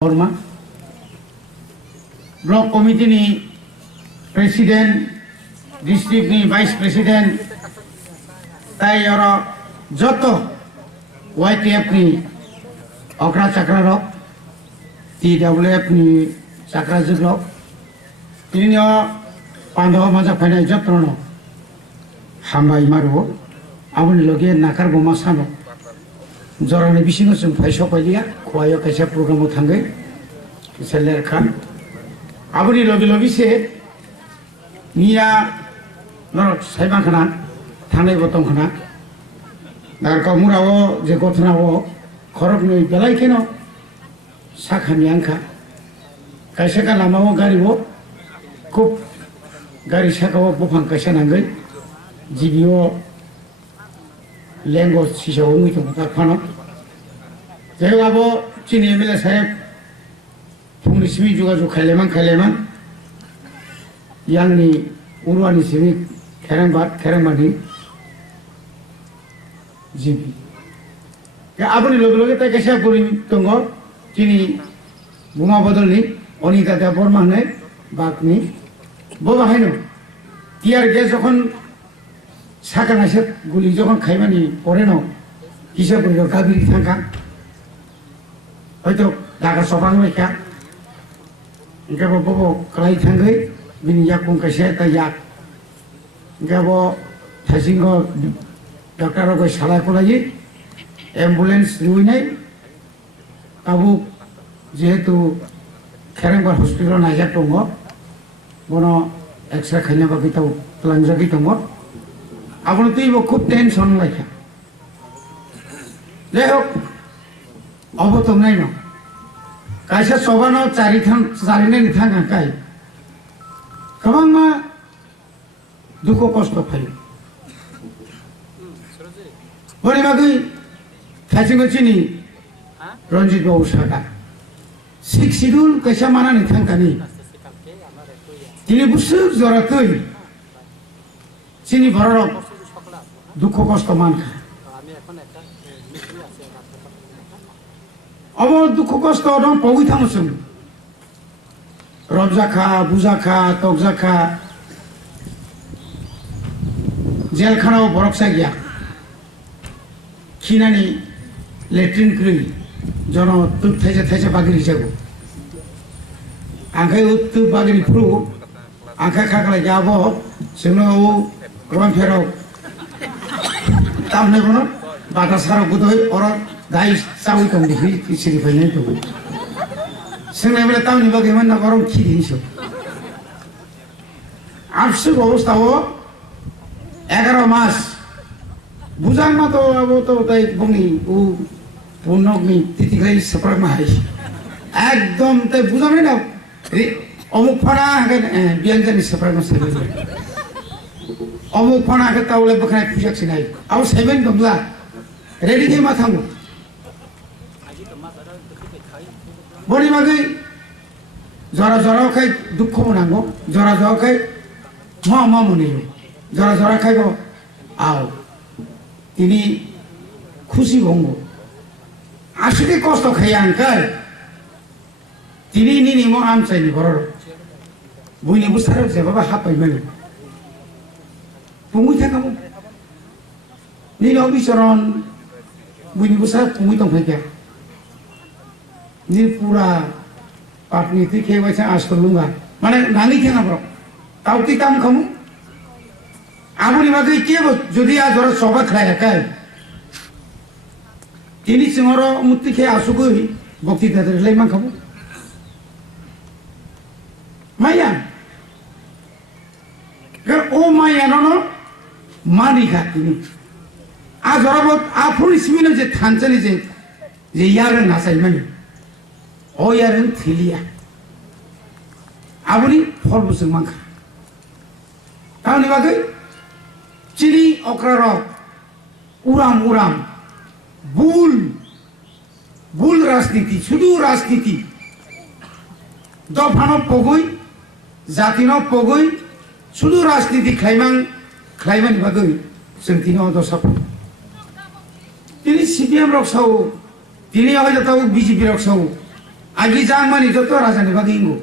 Orma Block Committee ni President, District ni Vice President, tai oro joto YTF ni Okra Chakra rok, TWF ni Chakra Juglok, ini ni Pandawa Majak Panai Jotrono, Hamba Imaru, Abun loge nakar boma sano. Jorane bisino जों फाइसो पाइलिया खवायो कैसा programme थांगे सेलेर Khan आबुनि लगे लगे से निया नर साइबा खाना थांनाय बतम खाना दारका मुरावो जे गथनावो खरक नै बेलाय केनो साखानि आंखा कैसा का लामावो गारिवो खूब गारि साखावो बफां कैसा नांगै जिबियो लेंगो सिसाव मिथुं थाफानो जेब्लाबो चिनि एमएलए साहेब फुंनिसिमि जुगाजुग खायलेमान यांनि उरुवानि सिमि खेरेंबादि जिबि के आबुनि लगे लगे ताइ कैसा बुरि दंगो चिनि बुमा बदलनि अनिता दा बर्मा होननाय बागनि बो बाहायनो टियार गेस जखन साका नासे गुलि जखन खाइमानि परेनो हिसाबफोरखौ गाबिरि थांखा हयथ' दागा सबां मैखा ओंखायबो बबो खालाय थांगै बिनि याकुं कैसे ता याक ओंखायबो थाइसिंगो डक्टर गय सालाय खलायि एम्बुलेंस रुइनाय काबु जेहेतु खेरेंबार हस्पिटाल नायजाक दङ बनो एक्सरे खायना बागै ताव लांजागै दङ आपनो तो खूब टेंशन लाइखा जाहोक अब तो नहीं न कैसे सबानो चारिने थांगा काई गोबां दुख कष्ट फायो बोरै बागै थाइसिंगो चिनि रंजित बाबू सागा सिक्स शिड्यूल कैसा मानानै थांगानि दिनै बुसु जराखै चिनि भारत दुख कष्ट मानखा अब दुख कष्ट दं पगै थांसों रबजाखा बुजाखा तगजाखा जेलखानाव बरकसा गैया खिनानि लेट्रिन ख्रै जन तुब थाइसे बागिरि जागो आंखाय उत्तु बागिरि फ्रु आंखाय खागलाय जाबो जोंनो गोबां फेराव तामने बनो बाटा साराव गुदय अरा दाइ चावै दं दिखै सिरि फैनाय दं सोंनाय बेला तामनि बागै मान गरम खिदिनसो आफसु अवस्थाव 11 मास बुजां मा तो अब तो ताइ बुंनि उ पुनगनि तितिखाय सप्राक मा हाय एकदम ताइ बुजामै ना अमुक फना बियानजानि सप्राक मा सेबे अमुक फना के तावले बखाय फुजाखसिनाय आव सेबेन दंला रेडी के मा थांगो बरि बागै जरा खाय दुख मोनांगौ जरा खाय मा मोनियो जरा खायगो आव तिनि खुशी भंगो आसुके कष्ट खायांकाय तिनि निनि म आमचाइनि बर बुइनि बुसार जेबाबा हापायमानि पुंगै थाखामो निनो बिचरन बुइनि बुसार पुंगै दंफायखा नि पूरा पाटनी थी खेवायसा आस्तो लुंगा माने नांगै थेङा ब्र ताउति ताम खमु आबुनि बागै केबो जदि आ जरा सभा खाया काय तिनि सिंहर मुक्ति खे आसुगै भक्ति दादरलाय मा खमु माया ओ माया न मानि खातिनि आ जराबो आफुनि सिमिनो जे थानचनि जे यार नासाय माने ओ यारन थिलिया आबुनि फलबुसुं मांखा तावनि बागै चिनि अक्रार उराम बुल राजनीति शुधु राजनीति दफानो पगै जातिनो पगै शुधु राजनीति खायमानि बागै जों तिनो दसाप तिनि सिपिएम रक्साव तिनि हयतो BJP रक्साव Agi jang mani joto raja ni bagi ingo.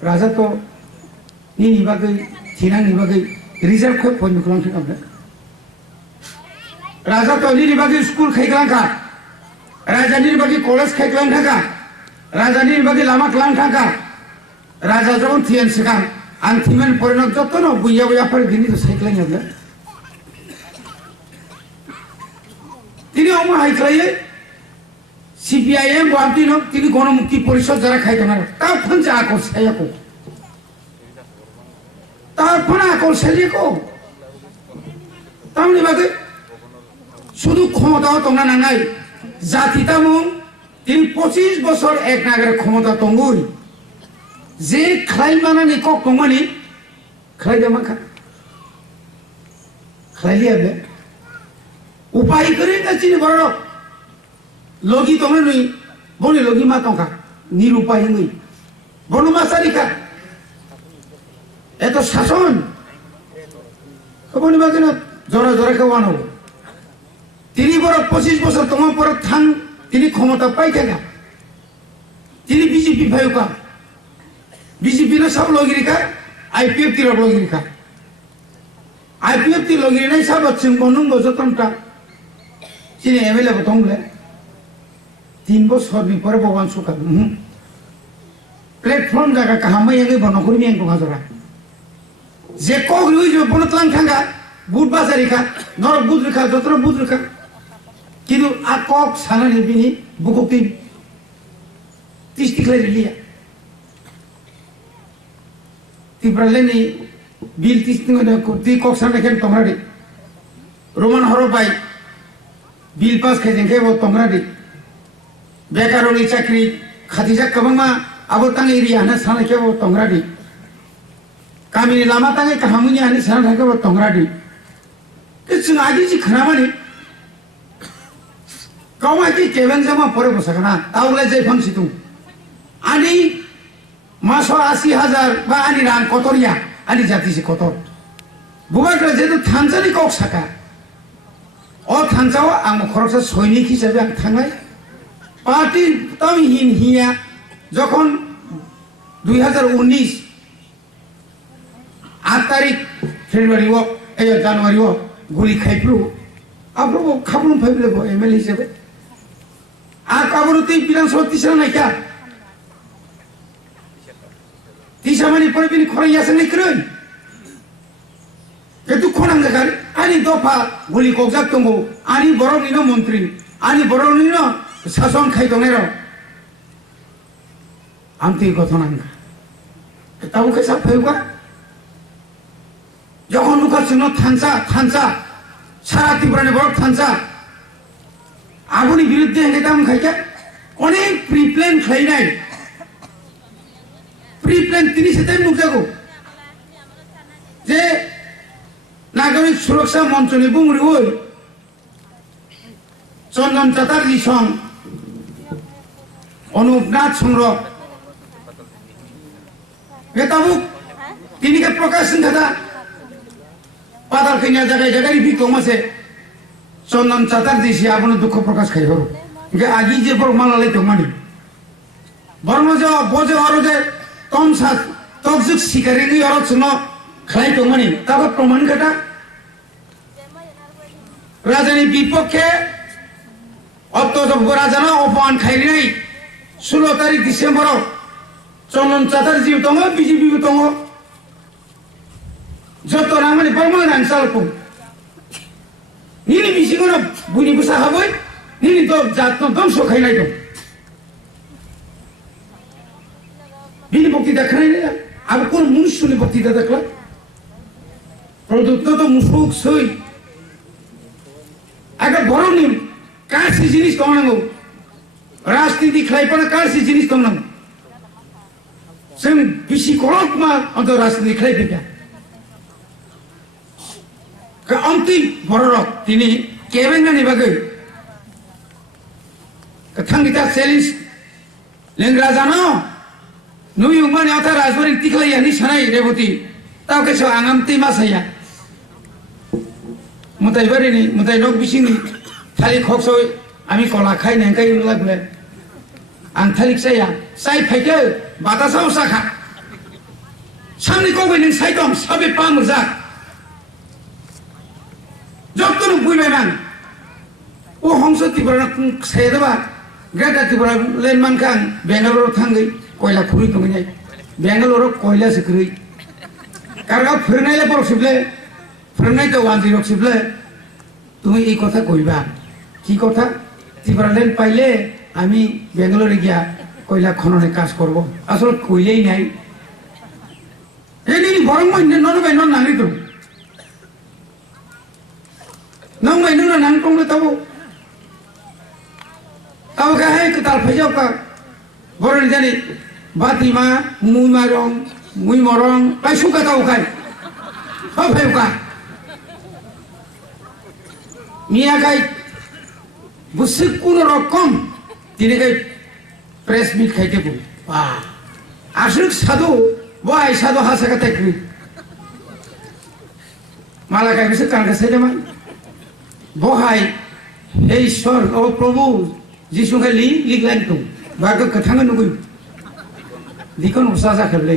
Raja to ni bagi tinang ni bagi reserve ko pon kulang sing abda. Raja to ni bagi school khai kelang ka. Raja ni bagi college khai kelang ka. Raja ni bagi lama kelang ka. Raja jokon thian sekang ang thimen porinok joto no buya buya par gini to sai kelang abda. Tini omar hai kelai CPIM Guwahati no tini গণমুক্তি পরিষদ যারা খাইতো না তার phone যা আকল সাইয়াকো তার phone আকল সাইয়াকো তামনি বাদে শুধু ক্ষমতাও তোমরা নাঙাই জাতি তামুং তিনি 25 বছর এক নাগরে ক্ষমতা তঙ্গুই যে খাই মানানি কক তঙ্গনি খাই দেমা খা খাইলি আবে উপায় করে না চিনি বড় logi tong nui boni logi ma tong ka nirupai nui bonu masari ka eto শাসন koboni bagena jora jora ke wano tini boro 25 বছর তোমার পর থান তিনি ক্ষমতা পাই থাকা তিনি বিজেপি ভাইকা বিজেপি না সব লগি কা আইপিএফ তি লগি কা আইপিএফ তি লগি নাই সব চিং বনুং বজতমটা চিনি এমএলএ বতংলে 3 বছর পরে ভগবান সুখা প্ল্যাটফর্ম জায়গা কাহামাই আগে বনকরি নিয়ে কোঙা জরা যে কক রুই যে বনতলাং থাঙ্গা বুট বাজারিকা নর বুট রেখা যতর বুট রেখা কিন্তু আ কক সানানি বিনি বুকতি তিস্তি খেলে লিয়া তিপ্রালেনি বিল তিস্তি মানে তি কক সানা কেন তোমরাডি Roman Hara by bill pass খেজেন কে বো তোমরাডি বেকারনি চাকরি খাতিজা কবংমা আবো তাঙ্গে এরিয়া না সানা কেবো তংরাডি কামিনি লামা তাঙ্গে কাহামুনি আনি সানা কেবো তংরাডি কিছু আগে জি খানামানি কাওমাকি কেবেন জামা পরে বসাকনা তাওলে যে ফাংসি তু আনি মাসো 80,000 বা আনি রান কতরিয়া আনি জাতিসি কত বুবাগ্রা যেহেতু থানজানি কক সাকা ও থানজাও আম খরচা সৈনিক হিসাবে আম থাঙ্গাই পার্টি তামি হিন হিয়া যখন 2019 8 তারিখ ফেব্রুয়ারি ও জানুয়ারি ও গুলি খাইপ্রু আপ্রু খাবুন ফাইবলে এমএলএ হিসেবে আর কাবরুতে বিধানসভা তিসরা নাইকা তিসামানি পরে বিনি খরাই আছে নাই করই কিন্তু খনাং জাগার আনি দফা গুলি ককজাক দঙ্গো আনি বড়নিনো মন্ত্রী আনি বড়নিনো শাসন খাই দনের আমতি কথা নাঙ্গা তাও কেসা ফাইবা যখন নুকাছিনো থানসা সারা ত্রিপুরানি বড় থানসা আগুনি বিরুদ্ধে হেঁটে দাম খাইকে অনেক প্রিপ্ল্যান খাই নাই প্রিপ্ল্যান তিনি সেটাই মুখ যাগো যে নাগরিক সুরক্ষা মঞ্চ নি বুংরি ওই চন্দন চ্যাটার্জি সং অনুপনাথ সংরক বেতাবুক তিনি কে প্রকাশ সিংহাদা পাতাল খেনিয়া জায়গায় জায়গায় ভিক মাসে চন্দন চ্যাটার্জি সে আপনার দুঃখ প্রকাশ খাই হরো যে আগি যে বড় মালালে তো মানি বরং যে বজে আরো যে কম সাত তকজুক শিকারে নি আরো শুনো খাই তো মানি তারপর প্রমাণ কাটা রাজনীতির বিপক্ষে অত্যন্ত রাজানা অপমান খাইলি নাই 16 তারিখ ডিসেম্বর চন্দন চ্যাটার্জি দङ বিজেপি দङ যত রামানি বর্মন আনসালকো নিনি বিসিগোনা বুনি বুসা হাবই নিনি তো জাত ধ্বংস খাইনাই দं বিনি বক্তৃতা খাই না আর কোন মনুষ্যনি বক্তৃতা দেখলা প্রদত্ত তো মুসুক সই আগে বড় নিম কাশি জিনিস তংনাঙ্গো রাজনীতি খাইপানা কাশি জিনিস তংনাঙ্গো जों बिसि करक मा अंत राजनीति खाइफिका अंति बररक तिनी केबेंगानि बागै थांगिता चेलेन्ज लेंग्रा जानो नुयुंमानि अथा राजबारि तिखलायानि सानाय रेवती तावकेसो आंगामति मासाया मुताइबारिनि मुताइनक बिसिंनि थालि खक्सय आमी कला खाइ नेंकाय लागले आंथालिक जाया जाय फाइखो बातासाव जाखा सामनिखौ नों साइदम साबे पामजा যতন বুইবেন ও হংস ত্রিপুরা সাইদবা গ্রেটার ত্রিপুরা লেনমান খান বেঙ্গালোর থাঙ্গই কয়লা খুরি দঙাই বেঙ্গালোর কয়লা সিক্রি কারগা ফিরনাইলে পরসিবলে ফিরনাই তো 10 সিবলে তুমি এই কথা কইবা কি কথা ত্রিপুরা লেন পাইলে আমি বেঙ্গালোরে গিয়া কয়লা খননে কাজ করব আসলে কইলেই নাই এই বরং মইনে নরবাই নন নানি তো nang mai nuna nang tong le tabu tahu ka hai ketal phajau ka boron jani batima mui marong mui morong pai suka tahu kai ha phai ka mia kai busik kuno rokom tini kai press meet khaite bu wah asuk sadu wah sadu hasa ka tekri mala kai bisik kan ka sai mai বহাই এই ঈশ্বর ও প্রভু যিশুকে লিখলেন তো বাক্য কথাঙ্গ নুগুই deacon উসাজা খেললে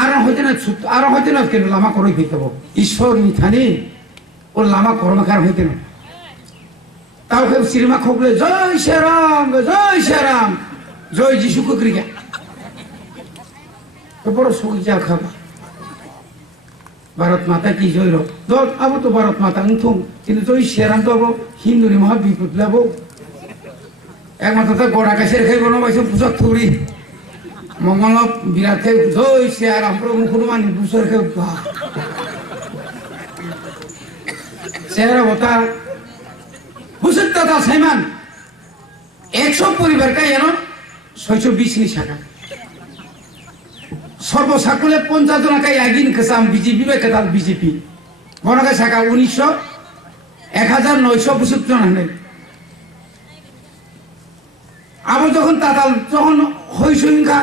আর হইতে না কেন লামা করই হইতেব ঈশ্বর নিথানি ও লামা কর্মকার হইতে না তাও কেউ সিনেমা খবলে জয় শ্যারাম জয় যিশুকে ক্রিয়া বড় সুখ যা খাবা भारत माता की जय रो दो अब तो भारत माता उठूं किंतु जय श्रीराम तो अब हिंदू ने महा विपुल लाबो एक माता तो गोड़ा का शेर खाई बनो वैसे पूजा थोड़ी मंगल विराट के जय श्रीराम प्रभु हनुमान दूसर के शेर होता बुसुत्ता था सैमान 100 परिवार का ये ना 620 नि शाखा সর্বসাকুলে 50 জনকে আগিন কসাম বিজেপি বা কদাল বিজেপি বনকা শাখা 1900 জন হানে আবার যখন তাতাল যখন হইসুনকা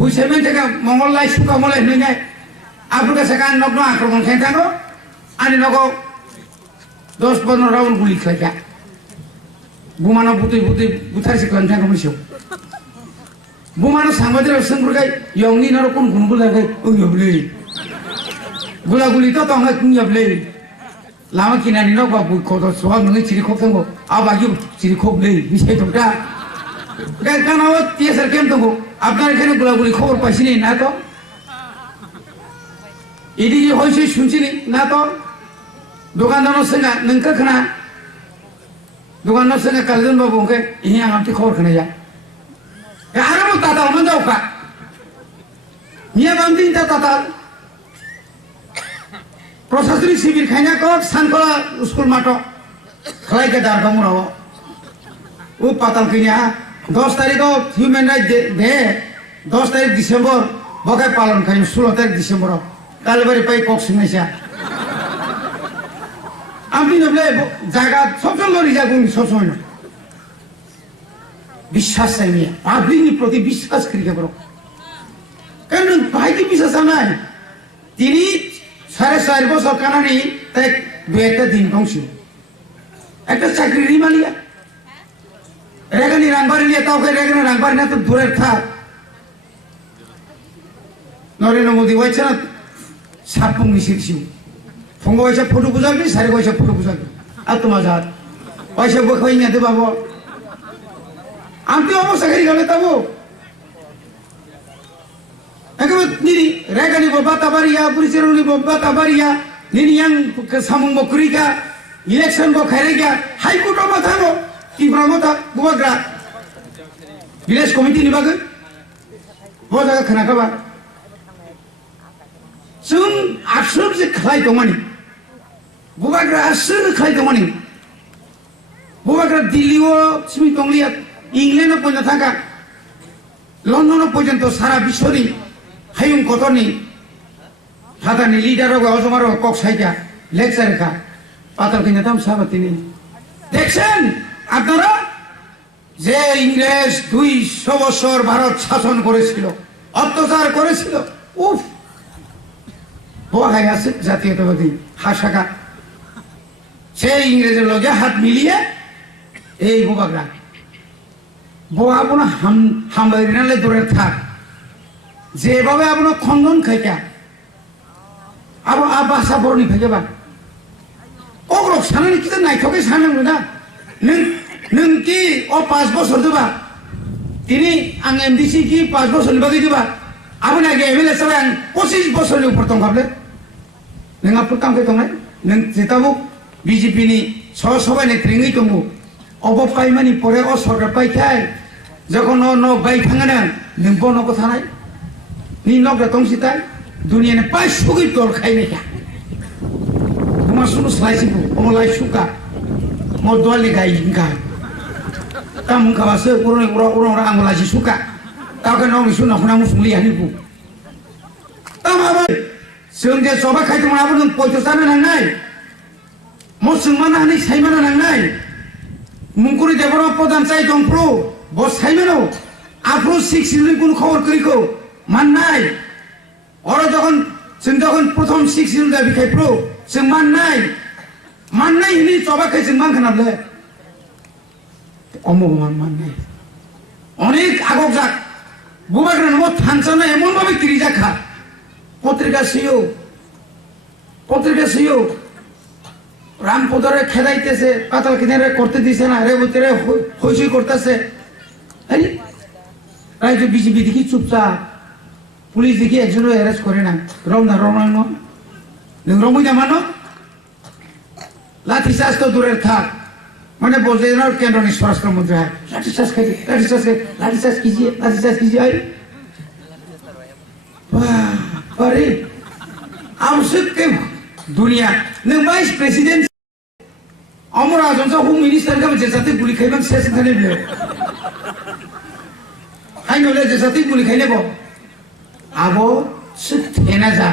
হইসেমেন থেকে মঙ্গললাই সুকামলাই নইনাই আপনার শাখা নগ্ন আক্রমণ খাইতানো আনি নগ 10-15 রাউন্ড গুলি খাইতা বুমানো বুতুই বুথারসি খাইতানো মিশো बुमानो सांबादिर संगुरगाय यंगनि नारो कोन गुनगुल लागाय ओयबले गुलागुली तो तंगा कुnyabले लामा किनानि न बाबु खद सवा नङै चिरि खबथांगो आबागि चिरि खबले बिसाय दंगा गानाव टिएसआर केम दंगो आपनार एखाने गुलागुली खबर पाइसिनि ना तो इदिगि हयसै सुनसिनि ना तो दकानदारनो संगा नोंका खोना दकानदार संगा कालजन बाबु ओंके इहि आं आमति खबर खोनाया आरो ताताल मंजाव का मिया बामदिन ताताल प्रशासनिक शिविर खाइना को सानखला स्कुल माटो खलाय के दार गमराव उ पाताल किना 10 तारिख ह्यूमन राइट डे 10 तारिख डिसेम्बर बगाय पालन खाइन 16 तारिख डिसेम्बर कालबारी पाइ कक सिंनाइसा आमि नबले जागा सबसे लरि जागुन ससयनो বিশ্বাস চাইনি পাবলিক প্রতি বিশ্বাস করিকে বড় কারণ ভাইকে বিশ্বাস নাই তিনি 4.5 বছর কানানি তাই দুইটা দিন দংছিল একটা চাকরি রিমালিয়া রেগানি রাংবারি নিয়ে তাও রেগানি রাংবারি না তো দূরের থাক নরেন্দ্র মোদী হয়েছে না সাপুং মিশিরছি ফঙ্গ হয়েছে ফটো বুঝাবি সারি হয়েছে ফটো বুঝাবি আর তোমার যাত পয়সা বখাই না দে বাবা आमती अवस्था करी गले तब निरी रेगानी बब्बा तबारिया पुलिसरुनी बब्बा तबारिया निरी yang samung बकुरिका इलेक्शन बो खैरेगा हाई कोर्ट मा थांगो कि ब्रह्मता बुबाग्रा विलेज कमिटी नि बागै बो जागा खोनाखाबा जों आसुर जे खाय दमानि बुबाग्रा आसुर खाय दमानि बुबाग्रा दिल्लीओ सिमी दंलिया इंग्लैंड पहुंचा था लंडन पर्यंत सारा विश्वनी हायुं कतरनी हाथानि लिडार अजमार कक साइका लेक्चार का पाताल किना दाम साबातिनि देखছেন আপনারা যে ইংরেজ 200 বছর ভারত শাসন করেছিল অত্যাচার করেছিল উফ বহাই আছে জাতীয়তাবাদী হাসাকা সেই ইংরেজের লগে হাত মিলিয়ে এই বুবাগরা bo abuna hambarinale dure থাক যেভাবে আপনি খন্দন খাইকা আবার আবাসা বরনি খাইবা অগ্রক সানানি কিতা নাইথকে সানাঙ্গো না নং কি ও 5 বছর দিবা তিনি আং এমডিসি কি 5 বছর বাকি দিবা আপনি আগে এমএলএ সাহেব আং 25 বছরের উপর তং ভাবলে নং আপনি কাম কে তংনাই নং যেতাবো বিজেপি নি সবাই নেতৃঙ্গি তংবো অবপাইমানি পরে ও সরকার পাইখাই যখন ন বাই থাঙ্গা না নং বন কথা নাই ni nok da tong sitai dunia ne pai sugi tol khai ne kya kuma sunu slai sibu omolai suka mo dole gai ingka tam ka base urang angola si suka ta ka nong sunu khuna mu sungli ani bu tam aba seung je soba khai tum abun poito sana nang nai mo seung mana ni sai mana nang nai mungkuri deboro podan chai dong pro bo sai mano afro 6 ni kun khobor kri ko মাননাই ওরা যখন প্রথম 6 unit দাবি খাই pro সে মাননাই ইনি চবা খাই সে মান খানাবলে অমমান মাননাই অনেক আগক যাক বুবাগ্রা নম থানসানা এমন ভাবে ক্রিজা খা পত্রিকা সিও রামপদরে খেদাইতেছে পাতাল কিনারে করতে দিছে না রে ভিতরে হইসই করতেছে এই রাইজো বিজেপি দেখি চুপচাপ পুলিশ দেখি একজনও অ্যারেস্ট করে না রমনা রমই না মানো লাঠিচার্জ তো দূরের থাক মানে বলছে কেন্দ্র স্বরাষ্ট্রমন্ত্রী হয় লাঠিচার্জ কিজিয়ে अरे आवश्यक के दुनिया नों वाइस प्रेसिडेंट अमर आजम सा होम मिनिस्टर का वजह से गुली खाइबा शेष थाने बे हाय नले जे साथी गुली खाइले बो आबो सुथेना जा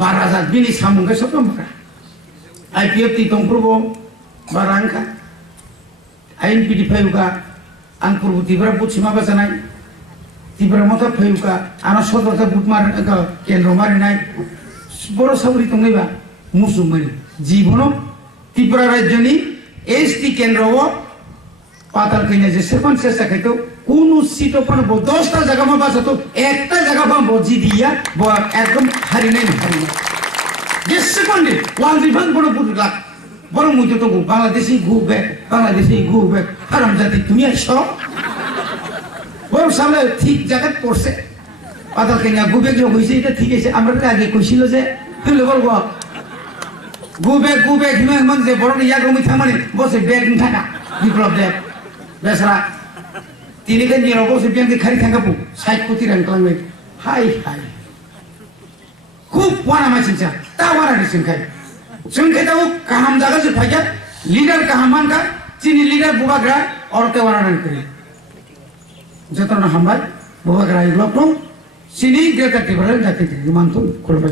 12,000 बिनि सामुं के सब नम्बर आईपीएफ ती तंप्रबो बारांका आईएनपीडी फाइलका आं पूर्व तिब्रा बुचिमा बजानाय तिब्रा मथा फाइलका आना सदरता बुटमार केन्द्र मारिनाय बड़ सावरि तंगैबा मुसुमनि जीवनो त्रिपुरा राज्यनि एसटी केन्द्रव पाताल कइना जे सरपंच চেষ্টা খাইতো কোন সিট ওপর 10টা জায়গা মা বাসা তো একটা জায়গা পা বজি দিয়া একদম হারি নাই যে সেকেন্ডে ওয়ান রিভান বড় পুটলা বড় মুইতো তো বাংলাদেশি ঘু ব্যাক হারাম জাতি তুমি আইছো বড় সামনে ঠিক জায়গা পড়ছে পাতাল কইনা ঘু ব্যাক যে হইছে এটা ঠিক আছে আমরা তো আগে কইছিল যে তুই বলবো ঘু ব্যাক হিমান যে বড় ইয়া গমি থামানে বসে ব্যাগ থাকা বিপ্লব দেব বেসরা তিনি কে নিয়ে বসে ব্যাংকে খালি থাকাবো 60 কোটি রান কালামে হাই খুব ওয়ানা মাইসিনছা তা ওয়ানা দিছেন जों कहता हूँ काम जागा से फाइजा लीडर कहामान का चीनी लीडर बुबाग्रा और के वारान करे जतन हमार बुबाग्रा इग्लोक नो चीनी ग्रेटर टिबरल जाती थी मानतो खुलबे